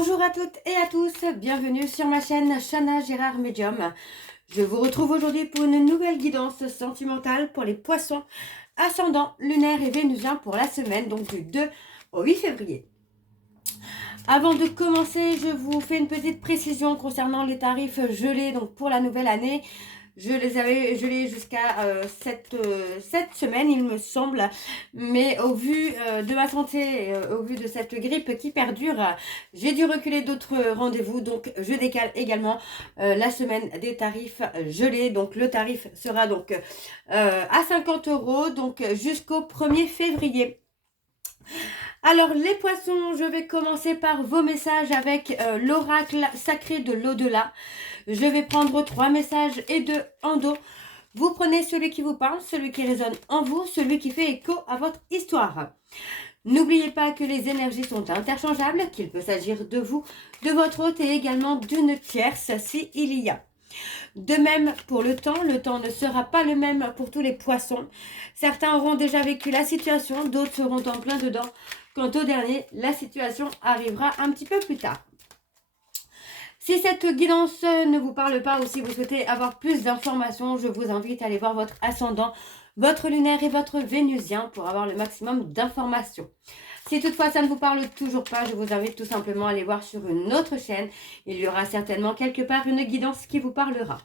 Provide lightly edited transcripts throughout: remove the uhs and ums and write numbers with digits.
Bonjour à toutes et à tous, bienvenue sur ma chaîne Chana Gérard Medium. Je vous retrouve aujourd'hui pour une nouvelle guidance sentimentale pour les poissons, ascendant lunaire et vénusien pour la semaine, donc du 2 au 8 février. Avant de commencer, je vous fais une petite précision concernant les tarifs gelés donc pour la nouvelle année. Je les avais gelés jusqu'à cette semaine, il me semble. Mais au vu de ma santé, au vu de cette grippe qui perdure, j'ai dû reculer d'autres rendez-vous. Donc, je décale également la semaine des tarifs gelés. Donc, le tarif sera donc à 50 €, donc jusqu'au 1er février. Alors les poissons, je vais commencer par vos messages avec l'oracle sacré de l'au-delà. Je vais prendre 3 messages et 2 en dos. Vous prenez celui qui vous parle, celui qui résonne en vous, celui qui fait écho à votre histoire. N'oubliez pas que les énergies sont interchangeables, qu'il peut s'agir de vous, de votre hôte et également d'une tierce s'il y a. De même pour le temps ne sera pas le même pour tous les poissons. Certains auront déjà vécu la situation, d'autres seront en plein dedans. Quant au dernier, la situation arrivera un petit peu plus tard. Si cette guidance ne vous parle pas ou si vous souhaitez avoir plus d'informations, je vous invite à aller voir votre ascendant, votre lunaire et votre vénusien pour avoir le maximum d'informations. Si toutefois ça ne vous parle toujours pas, je vous invite tout simplement à aller voir sur une autre chaîne. Il y aura certainement quelque part une guidance qui vous parlera.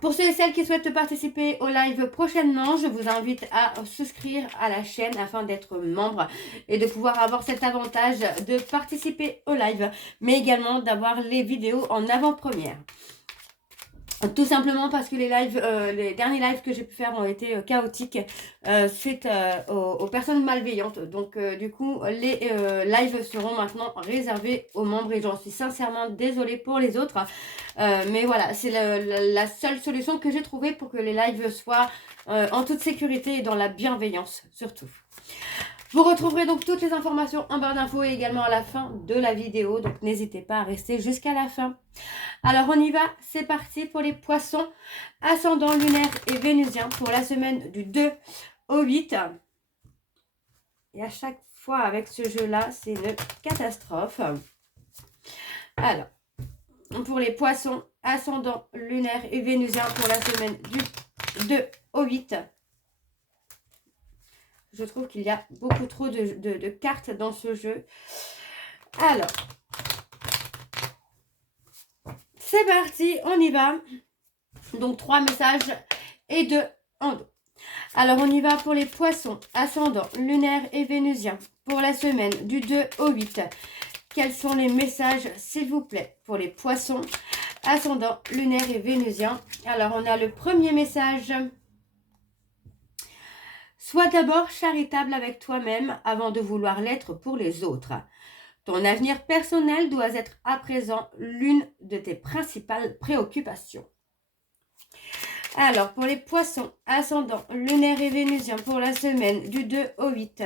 Pour ceux et celles qui souhaitent participer au live prochainement, je vous invite à souscrire à la chaîne afin d'être membre et de pouvoir avoir cet avantage de participer au live, mais également d'avoir les vidéos en avant-première. Tout simplement parce que les derniers lives que j'ai pu faire ont été chaotiques suite aux personnes malveillantes. Donc du coup, les lives seront maintenant réservés aux membres et j'en suis sincèrement désolée pour les autres. Mais voilà, c'est la seule solution que j'ai trouvée pour que les lives soient en toute sécurité et dans la bienveillance surtout. Vous retrouverez donc toutes les informations en barre d'infos et également à la fin de la vidéo. Donc n'hésitez pas à rester jusqu'à la fin. Alors on y va, c'est parti pour les poissons, ascendant lunaire et vénusien pour la semaine du 2 au 8. Et à chaque fois avec ce jeu-là, c'est une catastrophe. Alors, pour les poissons, ascendant lunaire et vénusien pour la semaine du 2 au 8. Je trouve qu'il y a beaucoup trop de cartes dans ce jeu. Alors, c'est parti, on y va. Donc, 3 messages et 2 en dos. Alors, on y va pour les poissons, ascendant lunaire et vénusien pour la semaine du 2 au 8. Quels sont les messages, s'il vous plaît, pour les poissons, ascendant lunaire et vénusien? Alors, on a le premier message. Sois d'abord charitable avec toi-même avant de vouloir l'être pour les autres. Ton avenir personnel doit être à présent l'une de tes principales préoccupations. Alors, pour les poissons, ascendant lunaire et vénusien pour la semaine du 2 au 8,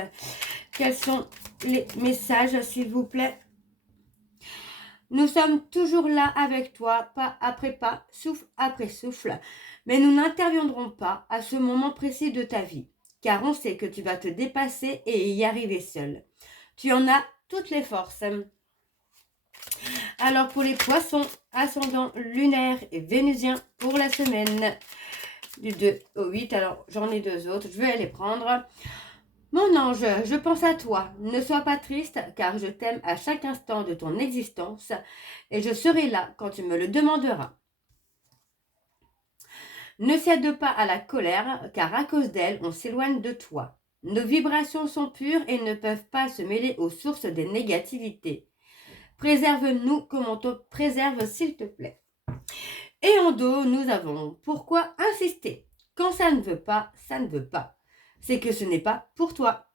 quels sont les messages, s'il vous plaît? Nous sommes toujours là avec toi, pas après pas, souffle après souffle, mais nous n'interviendrons pas à ce moment précis de ta vie, car on sait que tu vas te dépasser et y arriver seul. Tu en as toutes les forces. Alors pour les poissons, ascendant lunaire et vénusien pour la semaine du 2 au 8, alors j'en ai 2 autres, je vais les prendre. Mon ange, je pense à toi, ne sois pas triste car je t'aime à chaque instant de ton existence et je serai là quand tu me le demanderas. Ne cède pas à la colère car à cause d'elle on s'éloigne de toi. Nos vibrations sont pures et ne peuvent pas se mêler aux sources des négativités. Préserve-nous comme on te préserve s'il te plaît. Et en dos, nous avons pourquoi insister. Quand ça ne veut pas, ça ne veut pas. C'est que ce n'est pas pour toi.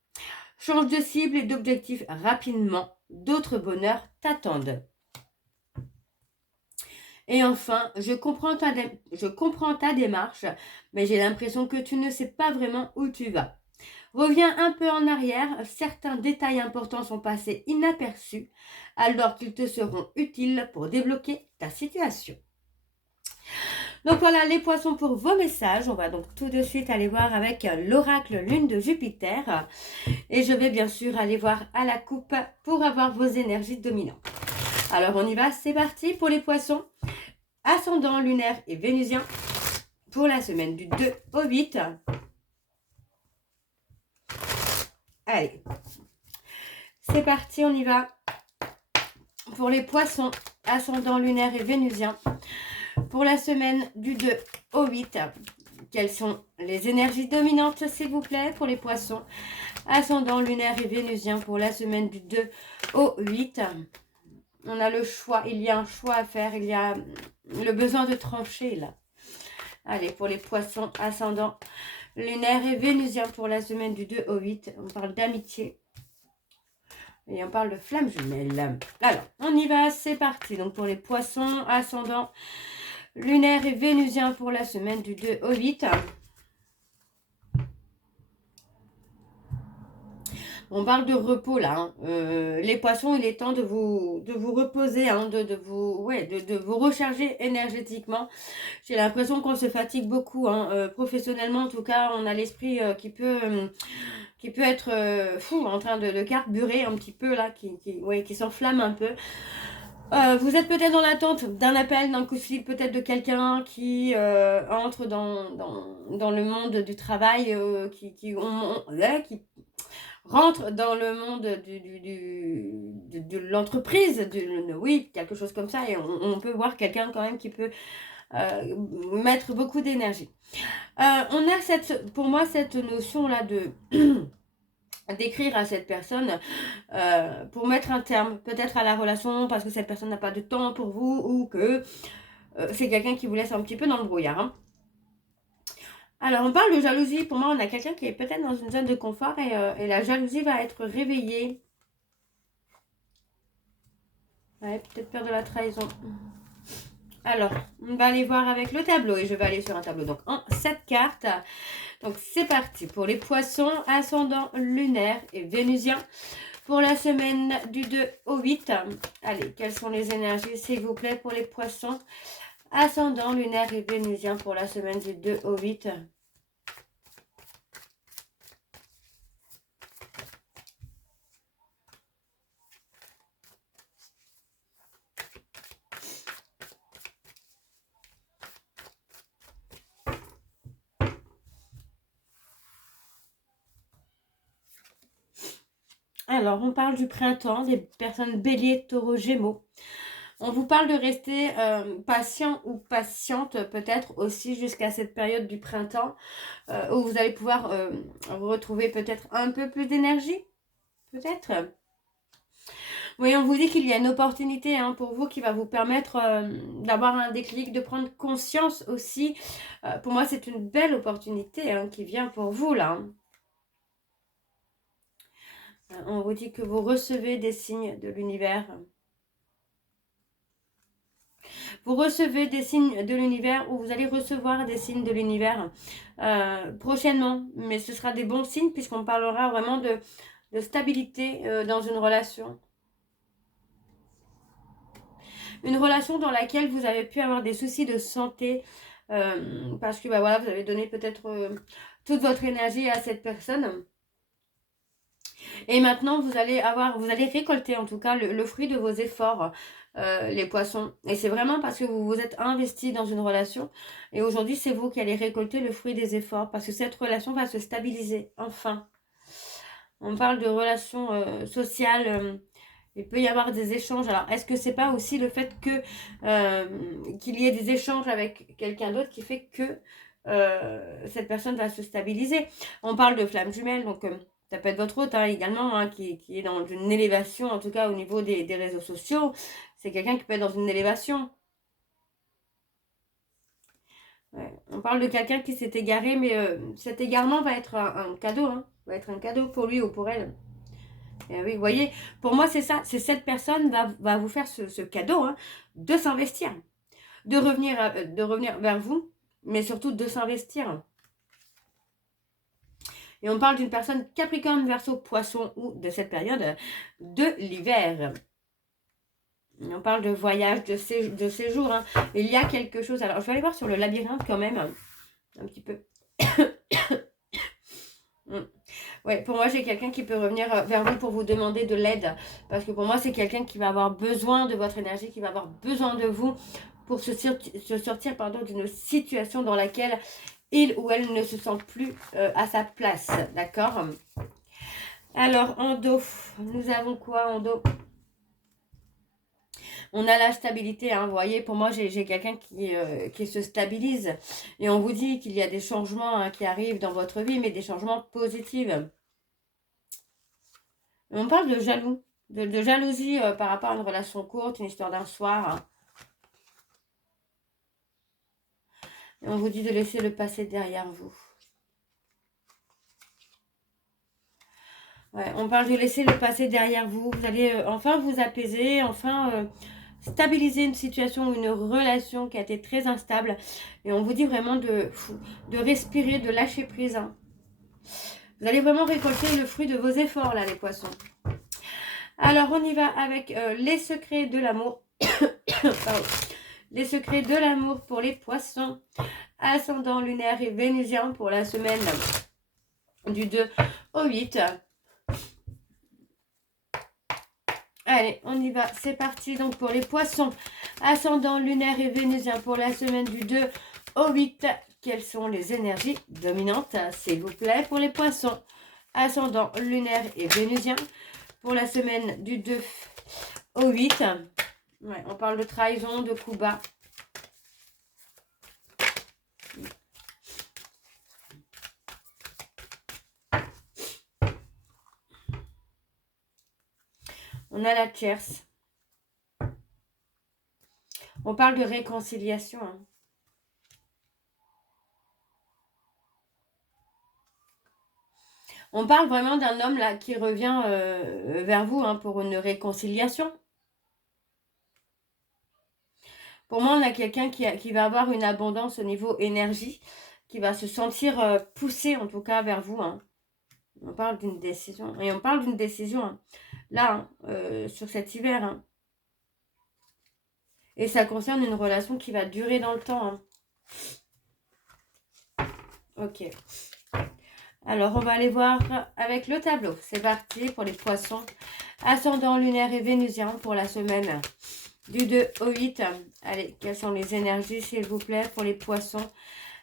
Change de cible et d'objectif rapidement. D'autres bonheurs t'attendent. Et enfin, je comprends ta démarche, mais j'ai l'impression que tu ne sais pas vraiment où tu vas. Reviens un peu en arrière, certains détails importants sont passés inaperçus, alors qu'ils te seront utiles pour débloquer ta situation. Donc voilà les poissons pour vos messages. On va donc tout de suite aller voir avec l'oracle lune de Jupiter. Et je vais bien sûr aller voir à la coupe pour avoir vos énergies dominantes. Alors on y va, c'est parti pour les poissons. Ascendant lunaire et vénusien pour la semaine du 2 au 8. Allez, c'est parti, on y va. Pour les poissons, ascendant lunaire et vénusien, pour la semaine du 2 au 8, quelles sont les énergies dominantes, s'il vous plaît, pour les poissons, ascendant lunaire et vénusien, pour la semaine du 2 au 8. On a le choix, il y a un choix à faire, il y a le besoin de trancher, là. Allez, pour les poissons, ascendant lunaire et vénusien, pour la semaine du 2 au 8, on parle d'amitié. Et on parle de flamme jumelle. Alors, on y va, c'est parti. Donc, pour les poissons, ascendant lunaire et vénusien pour la semaine du 2 au 8. On parle de repos, là. Hein. Les poissons, il est temps de vous reposer, hein, de vous recharger énergétiquement. J'ai l'impression qu'on se fatigue beaucoup. Hein. Professionnellement, en tout cas, on a l'esprit qui peut être fou, en train de carburer un petit peu, là, qui s'enflamme un peu. Vous êtes peut-être dans l'attente d'un appel, d'un coup de fil, peut-être de quelqu'un qui entre dans le monde du travail, qui rentre dans le monde de l'entreprise, oui, quelque chose comme ça, et on peut voir quelqu'un quand même qui peut mettre beaucoup d'énergie. On a pour moi cette notion-là d'écrire à cette personne pour mettre un terme peut-être à la relation parce que cette personne n'a pas de temps pour vous ou que c'est quelqu'un qui vous laisse un petit peu dans le brouillard. Hein. Alors on parle de jalousie, pour moi on a quelqu'un qui est peut-être dans une zone de confort et la jalousie va être réveillée. Ouais, peut-être peur de la trahison. Alors, on va aller voir avec le tableau et je vais aller sur un tableau donc en 7 cartes. Donc c'est parti pour les poissons, ascendant lunaire et vénusien pour la semaine du 2 au 8. Allez, quelles sont les énergies s'il vous plaît pour les poissons, ascendant lunaire et vénusien pour la semaine du 2 au 8. Alors, on parle du printemps, des personnes bélier, taureau, gémeaux. On vous parle de rester patient ou patiente peut-être aussi jusqu'à cette période du printemps où vous allez pouvoir retrouver peut-être un peu plus d'énergie, peut-être. Oui, on vous dit qu'il y a une opportunité hein, pour vous qui va vous permettre d'avoir un déclic, de prendre conscience aussi. Pour moi, c'est une belle opportunité hein, qui vient pour vous là. Hein. On vous dit que vous recevez des signes de l'univers. Vous recevez des signes de l'univers ou vous allez recevoir des signes de l'univers prochainement. Mais ce sera des bons signes puisqu'on parlera vraiment de stabilité dans une relation. Une relation dans laquelle vous avez pu avoir des soucis de santé parce que bah, voilà, vous avez donné peut-être toute votre énergie à cette personne. Et maintenant, vous allez récolter en tout cas le fruit de vos efforts, les poissons. Et c'est vraiment parce que vous vous êtes investi dans une relation. Et aujourd'hui, c'est vous qui allez récolter le fruit des efforts. Parce que cette relation va se stabiliser, enfin. On parle de relations sociales. Il peut y avoir des échanges. Alors, est-ce que c'est pas aussi le fait que qu'il y ait des échanges avec quelqu'un d'autre qui fait que cette personne va se stabiliser? On parle de flamme jumelle, donc... ça peut être votre hôte hein, également, hein, qui est dans une élévation, en tout cas au niveau des réseaux sociaux. C'est quelqu'un qui peut être dans une élévation. Ouais. On parle de quelqu'un qui s'est égaré, mais cet égarement va être un cadeau. Hein, va être un cadeau pour lui ou pour elle. Et oui, vous voyez, pour moi, c'est ça. C'est cette personne va vous faire ce cadeau hein, de s'investir. De revenir vers vous, mais surtout de s'investir. Et on parle d'une personne Capricorne, Verseau, Poisson ou de cette période de l'hiver. On parle de voyage, de séjour. Hein. Il y a quelque chose. Alors, je vais aller voir sur le labyrinthe quand même. Un petit peu. Ouais, pour moi, j'ai quelqu'un qui peut revenir vers vous pour vous demander de l'aide. Parce que pour moi, c'est quelqu'un qui va avoir besoin de votre énergie, qui va avoir besoin de vous pour se sortir d'une situation dans laquelle il ou elle ne se sent plus à sa place. D'accord? Alors, en dos, nous avons quoi en dos? On a la stabilité, hein, vous voyez, pour moi, j'ai quelqu'un qui se stabilise. Et on vous dit qu'il y a des changements hein, qui arrivent dans votre vie, mais des changements positifs. On parle de jaloux, de jalousie par rapport à une relation courte, une histoire d'un soir. Hein. Et on vous dit de laisser le passé derrière vous. Ouais, on parle de laisser le passé derrière vous. Vous allez enfin vous apaiser, enfin stabiliser une situation ou une relation qui a été très instable. Et on vous dit vraiment de respirer, de lâcher prise. Hein. Vous allez vraiment récolter le fruit de vos efforts, là, les poissons. Alors, on y va avec les secrets de l'amour. Les secrets de l'amour pour les poissons. Ascendant lunaire et vénusien pour la semaine du 2 au 8. Allez, on y va, c'est parti. Donc pour les poissons, ascendant lunaire et vénusien pour la semaine du 2 au 8. Quelles sont les énergies dominantes, s'il vous plaît, pour les poissons, ascendant lunaire et vénusien pour la semaine du 2 au 8. Ouais, on parle de trahison, de coups bas. On a la tierce. On parle de réconciliation. Hein. On parle vraiment d'un homme là qui revient vers vous hein, pour une réconciliation. Pour moi, on a quelqu'un qui va avoir une abondance au niveau énergie, qui va se sentir poussé en tout cas vers vous. Hein. On parle d'une décision. Et on parle d'une décision hein, là, sur cet hiver. Hein. Et ça concerne une relation qui va durer dans le temps. Hein. Ok. Alors, on va aller voir avec le tableau. C'est parti pour les poissons. Ascendant lunaire et vénusien pour la semaine du 2 au 8. Allez, quelles sont les énergies, s'il vous plaît, pour les poissons.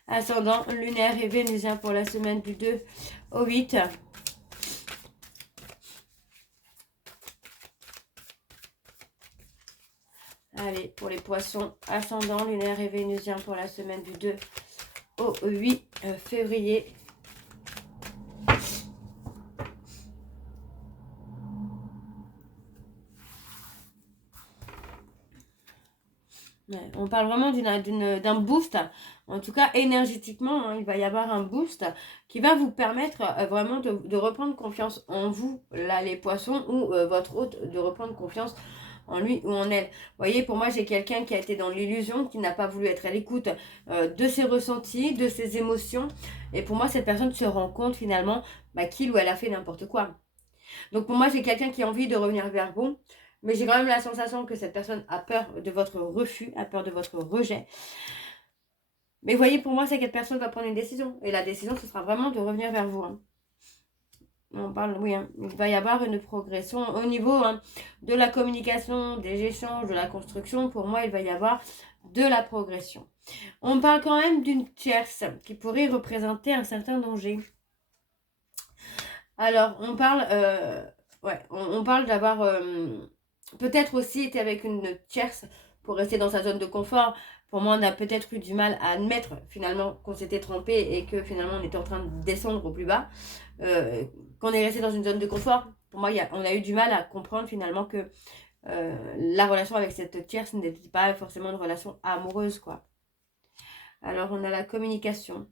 Ascendant lunaire et vénusien pour la semaine du 2 au 8. Allez, pour les poissons, ascendant lunaire et vénusien pour la semaine du 2 au 8 février. Ouais, on parle vraiment d'un boost, en tout cas énergétiquement, hein, il va y avoir un boost qui va vous permettre vraiment de reprendre confiance en vous, là les poissons, ou votre hôte de reprendre confiance en lui ou en elle. Vous voyez, pour moi, j'ai quelqu'un qui a été dans l'illusion, qui n'a pas voulu être à l'écoute de ses ressentis, de ses émotions. Et pour moi, cette personne se rend compte finalement qu'il ou elle a fait n'importe quoi. Donc pour moi, j'ai quelqu'un qui a envie de revenir vers vous. Mais j'ai quand même la sensation que cette personne a peur de votre refus, a peur de votre rejet. Mais vous voyez, pour moi, cette personne va prendre une décision. Et la décision, ce sera vraiment de revenir vers vous. Hein. On parle, oui, hein, il va y avoir une progression au niveau hein, de la communication, des échanges, de la construction. Pour moi, il va y avoir de la progression. On parle quand même d'une tierce qui pourrait représenter un certain danger. Alors, on parle, on parle d'avoir peut-être aussi été avec une tierce pour rester dans sa zone de confort. Pour moi, on a peut-être eu du mal à admettre finalement qu'on s'était trompé et que finalement on était en train de descendre au plus bas. Qu'on est resté dans une zone de confort. Pour moi, on a eu du mal à comprendre finalement que la relation avec cette tierce n'était pas forcément une relation amoureuse, quoi. Alors, on a la communication.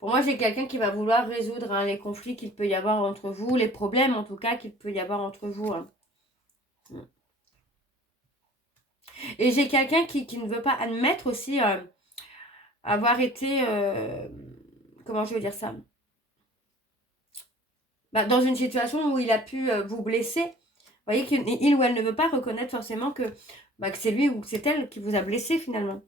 Pour moi, j'ai quelqu'un qui va vouloir résoudre hein, les conflits qu'il peut y avoir entre vous, les problèmes en tout cas qu'il peut y avoir entre vous. Hein. Et j'ai quelqu'un qui ne veut pas admettre aussi avoir été... comment je veux dire ça dans une situation où il a pu vous blesser. voyez qu'il ou elle ne veut pas reconnaître forcément que c'est lui ou que c'est elle qui vous a blessé finalement.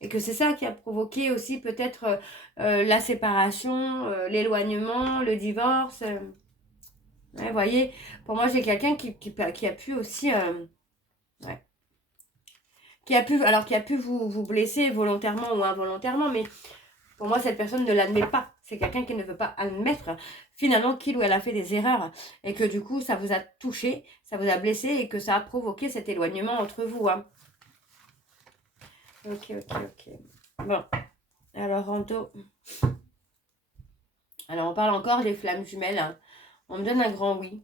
Et que c'est ça qui a provoqué aussi peut-être la séparation, l'éloignement, le divorce. Ouais, vous voyez, pour moi, j'ai quelqu'un qui a pu aussi... ouais, qui a pu vous blesser volontairement ou involontairement, mais pour moi, cette personne ne l'admet pas. C'est quelqu'un qui ne veut pas admettre finalement qu'il ou elle a fait des erreurs et que du coup, ça vous a touché, ça vous a blessé et que ça a provoqué cet éloignement entre vous. Hein. Ok. Bon, alors Rando. Alors, on parle encore des flammes jumelles. Hein. On me donne un grand oui.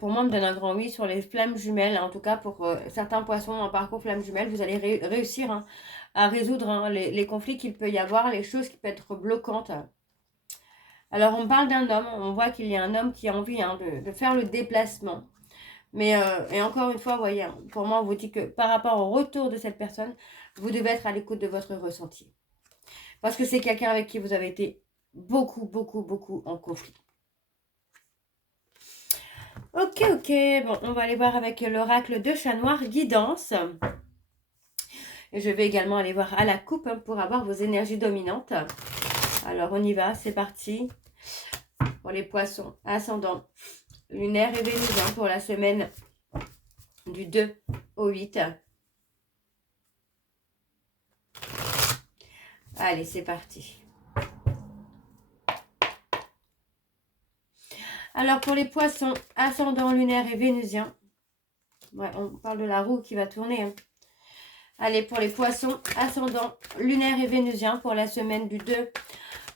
Pour moi, on me donne un grand oui sur les flammes jumelles. En tout cas, pour certains poissons en parcours flammes jumelles, vous allez réussir hein, à résoudre hein, les conflits qu'il peut y avoir, les choses qui peuvent être bloquantes. Alors, on parle d'un homme. On voit qu'il y a un homme qui a envie hein, de faire le déplacement. Mais, et encore une fois, vous voyez, hein, pour moi, on vous dit que par rapport au retour de cette personne, vous devez être à l'écoute de votre ressenti. Parce que c'est quelqu'un avec qui vous avez été beaucoup en conflit. Ok, bon, on va aller voir avec l'oracle de chat noir, guidance. Et je vais également aller voir à la coupe hein, pour avoir vos énergies dominantes. Alors, on y va, c'est parti. Pour les poissons, ascendant, lunaire et vénusien pour la semaine du 2 au 8. Allez, c'est parti. Alors, pour les poissons, ascendant, lunaire et vénusien. Ouais, on parle de la roue qui va tourner. Hein. Allez, pour les poissons, ascendant, lunaire et vénusien pour la semaine du 2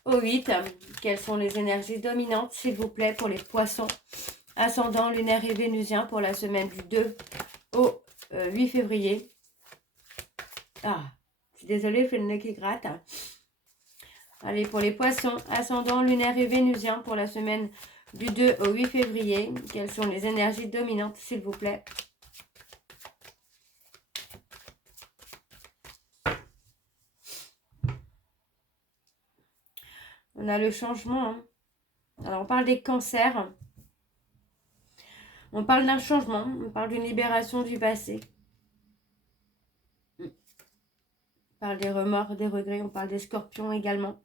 au 8. Quelles sont les énergies dominantes, s'il vous plaît, pour les poissons, ascendant, lunaire et vénusien pour la semaine du 2 au 8 février. Ah, je suis désolée, je fais le nez qui gratte. Allez, pour les poissons, ascendant, lunaire et vénusien pour la semaine du 2 au 8 février. Quelles sont les énergies dominantes, s'il vous plaît? On a le changement. Hein. Alors, on parle des cancers. On parle d'un changement. On parle d'une libération du passé. On parle des remords, des regrets. On parle des scorpions également.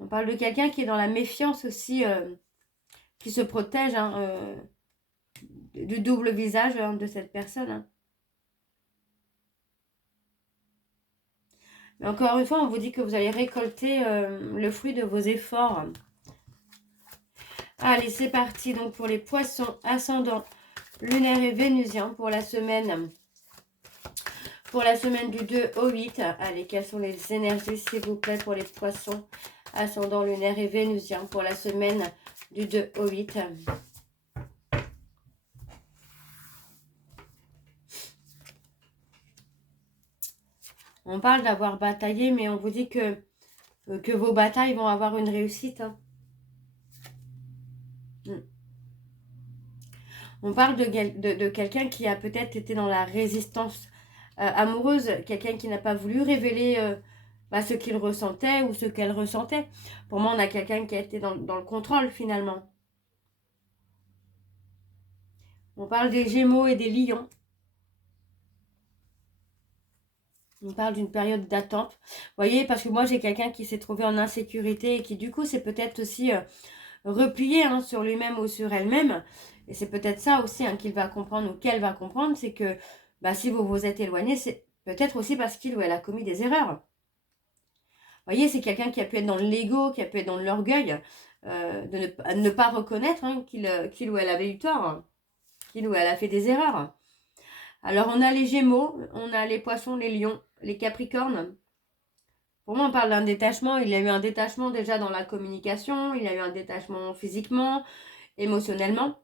On parle de quelqu'un qui est dans la méfiance aussi, qui se protège hein, du double visage hein, de cette personne. Hein. Mais encore une fois, on vous dit que vous allez récolter le fruit de vos efforts. Allez, c'est parti. Donc, pour les poissons, ascendant, lunaire et vénusien pour la semaine. Pour la semaine du 2 au 8. Allez, quelles sont les énergies, s'il vous plaît, pour les poissons, ascendant, lunaire et vénusien pour la semaine du 2 au 8. On parle d'avoir bataillé, mais on vous dit que vos batailles vont avoir une réussite. Hein. On parle de quelqu'un qui a peut-être été dans la résistance amoureuse, quelqu'un qui n'a pas voulu révéler ce qu'il ressentait ou ce qu'elle ressentait. Pour moi, on a quelqu'un qui a été dans le contrôle finalement. On parle des Gémeaux et des Lions. On parle d'une période d'attente. Vous voyez, parce que moi, j'ai quelqu'un qui s'est trouvé en insécurité et qui, du coup, s'est peut-être aussi replié hein, sur lui-même ou sur elle-même. Et c'est peut-être ça aussi hein, qu'il va comprendre ou qu'elle va comprendre, c'est que si vous vous êtes éloigné, c'est peut-être aussi parce qu'il ou elle a commis des erreurs. Vous voyez, c'est quelqu'un qui a pu être dans l'ego, qui a pu être dans l'orgueil, de ne pas reconnaître hein, qu'il ou elle avait eu tort, hein, qu'il ou elle a fait des erreurs. Alors, on a les Gémeaux, on a les Poissons, les Lions, les Capricornes. Pour moi, on parle d'un détachement. Il y a eu un détachement déjà dans la communication, il y a eu un détachement physiquement, émotionnellement.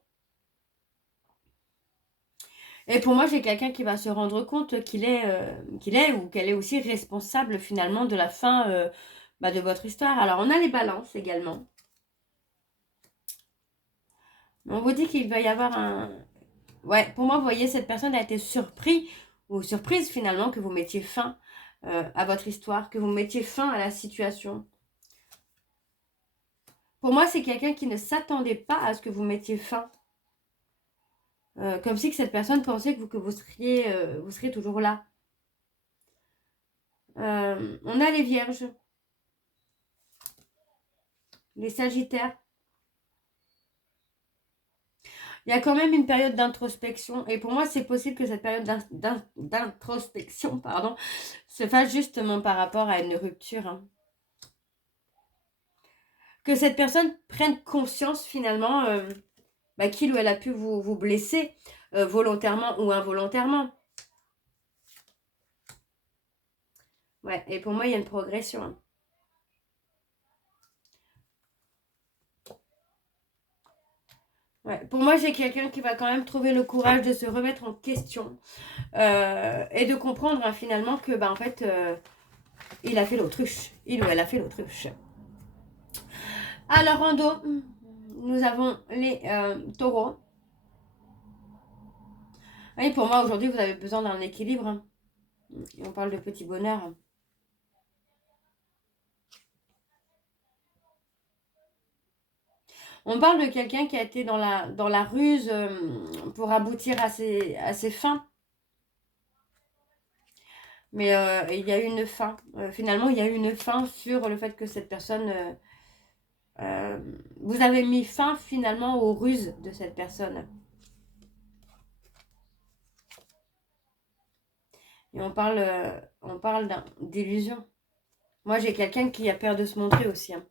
Et pour moi, j'ai quelqu'un qui va se rendre compte qu'il est ou qu'elle est aussi responsable finalement de la fin de votre histoire. Alors, on a les balances également. On vous dit qu'il va y avoir un... Ouais, pour moi, vous voyez, cette personne a été surprise finalement que vous mettiez fin à votre histoire, que vous mettiez fin à la situation. Pour moi, c'est quelqu'un qui ne s'attendait pas à ce que vous mettiez fin. Comme si que cette personne pensait que vous seriez toujours là. On a les vierges, les sagittaires. Il y a quand même une période d'introspection. Et pour moi, c'est possible que cette période d'introspection, pardon, se fasse justement par rapport à une rupture. Hein. Que cette personne prenne conscience finalement qu'il ou elle a pu vous blesser volontairement ou involontairement. Ouais, et pour moi, il y a une progression. Hein. Ouais, pour moi, j'ai quelqu'un qui va quand même trouver le courage de se remettre en question et de comprendre hein, finalement que, en fait, il a fait l'autruche. Il ou elle a fait l'autruche. Alors, en dos, nous avons les taureaux. Et pour moi, aujourd'hui, vous avez besoin d'un équilibre. Hein. Et on parle de petit bonheur. On parle de quelqu'un qui a été dans la ruse pour aboutir à ses fins. Mais il y a eu une fin. Finalement, il y a eu une fin sur le fait que cette personne... vous avez mis fin finalement aux ruses de cette personne. Et on parle d'illusion. Moi, j'ai quelqu'un qui a peur de se montrer aussi. Hein.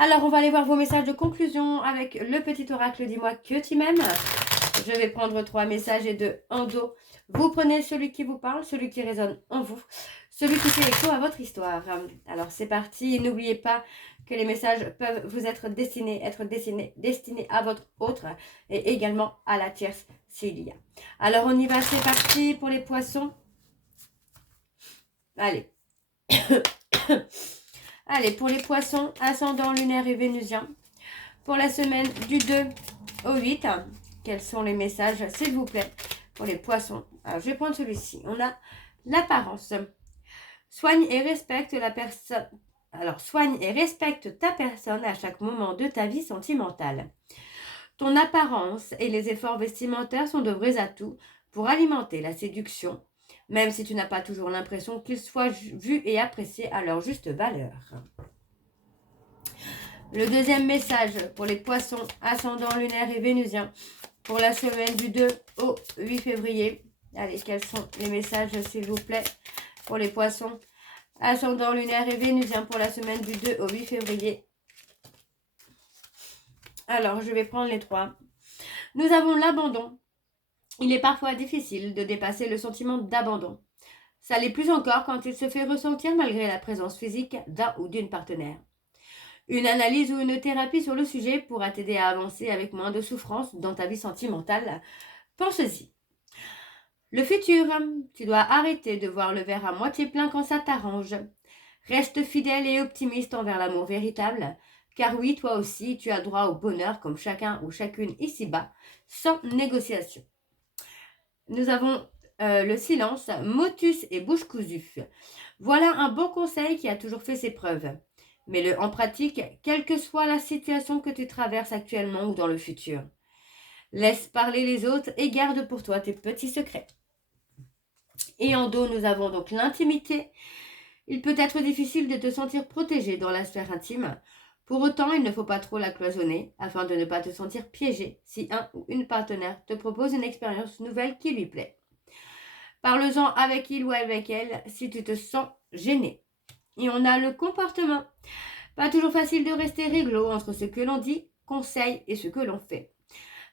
Alors, on va aller voir vos messages de conclusion avec le petit oracle. Dis-moi que tu m'aimes. Je vais prendre 3 messages et 2 en dos. Vous prenez celui qui vous parle, celui qui résonne en vous, celui qui fait écho à votre histoire. Alors, c'est parti. N'oubliez pas que les messages peuvent vous être destinés à votre autre et également à la tierce s'il y a. Alors, on y va. C'est parti pour les poissons. Allez. Allez, pour les poissons, ascendant lunaire et vénusien, pour la semaine du 2 au 8, quels sont les messages, s'il vous plaît, pour les poissons? Alors, je vais prendre celui-ci. On a l'apparence. Soigne et respecte la personne. Alors, soigne et respecte ta personne à chaque moment de ta vie sentimentale. Ton apparence et les efforts vestimentaires sont de vrais atouts pour alimenter la séduction, même si tu n'as pas toujours l'impression qu'ils soient vus et appréciés à leur juste valeur. Le deuxième message pour les poissons, ascendant lunaire et vénusien, pour la semaine du 2 au 8 février. Allez, quels sont les messages, s'il vous plaît, pour les poissons, ascendant lunaire et vénusien, pour la semaine du 2 au 8 février. Alors, je vais prendre les 3. Nous avons l'abandon. Il est parfois difficile de dépasser le sentiment d'abandon. Ça l'est plus encore quand il se fait ressentir malgré la présence physique d'un ou d'une partenaire. Une analyse ou une thérapie sur le sujet pourra t'aider à avancer avec moins de souffrance dans ta vie sentimentale. Pense-y. Le futur, tu dois arrêter de voir le verre à moitié plein quand ça t'arrange. Reste fidèle et optimiste envers l'amour véritable, car oui, toi aussi, tu as droit au bonheur comme chacun ou chacune ici-bas, sans négociation. Nous avons le silence, motus et bouche cousue. Voilà un bon conseil qui a toujours fait ses preuves. Mets-le en pratique, quelle que soit la situation que tu traverses actuellement ou dans le futur. Laisse parler les autres et garde pour toi tes petits secrets. Et en dos, nous avons donc l'intimité. Il peut être difficile de te sentir protégé dans la sphère intime. Pour autant, il ne faut pas trop la cloisonner afin de ne pas te sentir piégé si un ou une partenaire te propose une expérience nouvelle qui lui plaît. Parle-en avec il ou avec elle si tu te sens gêné. Et on a le comportement. Pas toujours facile de rester réglo entre ce que l'on dit, conseille et ce que l'on fait.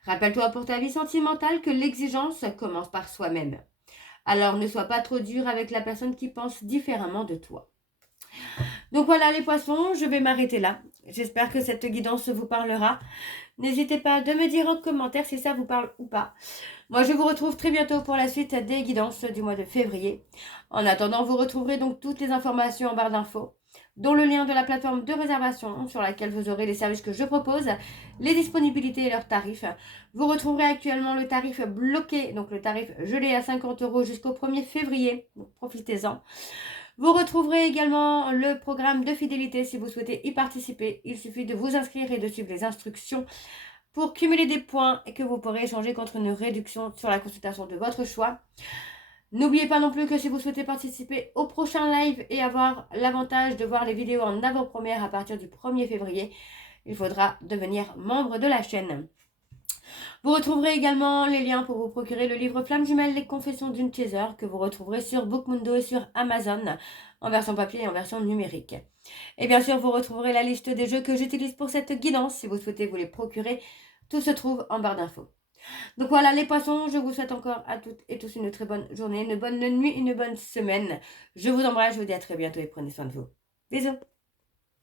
Rappelle-toi pour ta vie sentimentale que l'exigence commence par soi-même. Alors ne sois pas trop dur avec la personne qui pense différemment de toi. Donc voilà les poissons, je vais m'arrêter là. J'espère que cette guidance vous parlera. N'hésitez pas de me dire en commentaire si ça vous parle ou pas. Moi, je vous retrouve très bientôt pour la suite des guidances du mois de février. En attendant, vous retrouverez donc toutes les informations en barre d'infos, dont le lien de la plateforme de réservation sur laquelle vous aurez les services que je propose, les disponibilités et leurs tarifs. Vous retrouverez actuellement le tarif bloqué, donc le tarif gelé à 50 € jusqu'au 1er février. Donc profitez-en. Vous retrouverez également le programme de fidélité si vous souhaitez y participer. Il suffit de vous inscrire et de suivre les instructions pour cumuler des points et que vous pourrez échanger contre une réduction sur la consultation de votre choix. N'oubliez pas non plus que si vous souhaitez participer au prochain live et avoir l'avantage de voir les vidéos en avant-première à partir du 1er février, il faudra devenir membre de la chaîne. Vous retrouverez également les liens pour vous procurer le livre Flamme Jumelle, les confessions d'une chaser, que vous retrouverez sur Bookmundo et sur Amazon, en version papier et en version numérique. Et bien sûr, vous retrouverez la liste des jeux que j'utilise pour cette guidance. Si vous souhaitez vous les procurer, tout se trouve en barre d'infos. Donc voilà les poissons, je vous souhaite encore à toutes et tous une très bonne journée, une bonne nuit, une bonne semaine. Je vous embrasse, je vous dis à très bientôt et prenez soin de vous. Bisous.